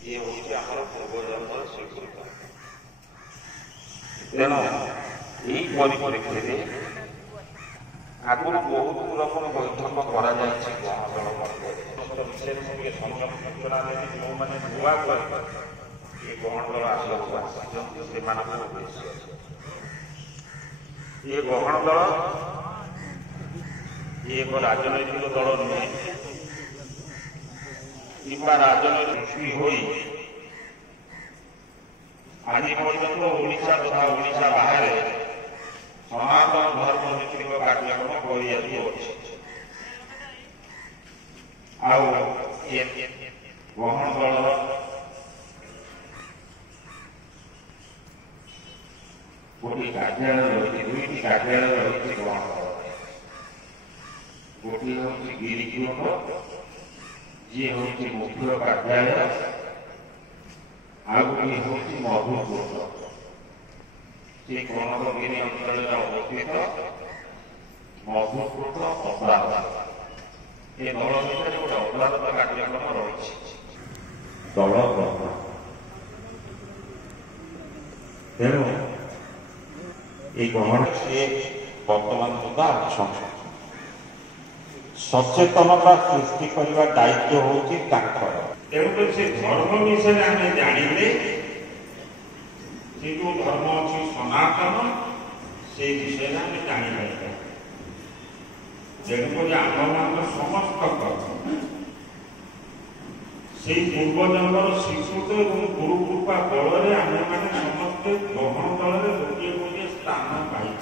ये होती आमर पूर्वजन्मर स्वीकृत तेणु यही परिप्रेक्षी में आगुरी बहुत रकम बैठक करा संगम सूचना देवी जो मैंने नुआ कर गहन दल ये गहन दल ये एक राजनैतिक दल नुहे कि राजनैतिक हो आज पर्यटन ओडिशा तथा ओडिशा बाहर सनातन धर्म भित्तिक कार्यक्रम गहन दल गोटे कार्यालय रही दुईटी कार्यालय रही गहन दल गोटे हूँ गिरिकोट जी हूँ मुख्य कार्यालय आगे हूँ मधुकोट से कनकगिरी अंचल अवस्थित मधुकोट अपराध ये दल भितर गोटे अपराध कार्यक्रम रही दल तेणु ये गहन से बर्तमान सुधा सचेतनता सृष्टि करने दायित्व हूँ तेणुक से धर्म विषय आम जाने जो धर्म अच्छी सनातन से विषय आम जापर तेणुक आम मान समस्त से पूर्वजन्मर स्वीकृत और गुरुकृपा बल आम मैंने समस्ते गहन दल गोटे गोटे स्थान पाई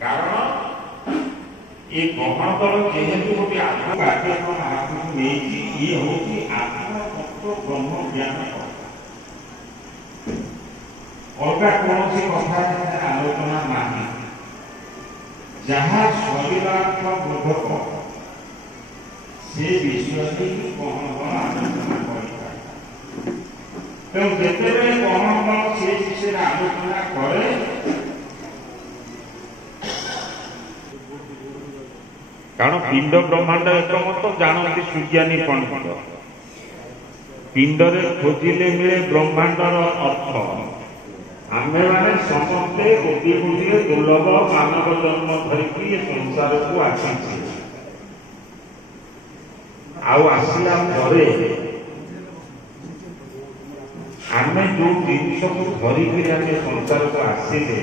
कारण ये गहन दल जेहेतु गोटे आत्म कार्यक्रम आरंभ नहीं ये हूँ आत्मतत्व ब्रह्म ज्ञान अलग कौन कथा आलोचना ना जहाँ शरीरार्थ बोधक से विषय गहन दल आलोचना कर जिते गहन दल से विषय आलोचना करे कारण पिंड ब्रह्मांड एकमत जानती सुज्ञानी पंडित पिंडरे खोजिले मिले ब्रह्मांडर अर्थ आमे माने समस्ते गोटे गोटे दुर्लभ मानव जन्म धरिकी संसार को आसी आसला आमे जो जिनस को धरिकी संसार को आसिले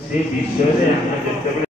से विषय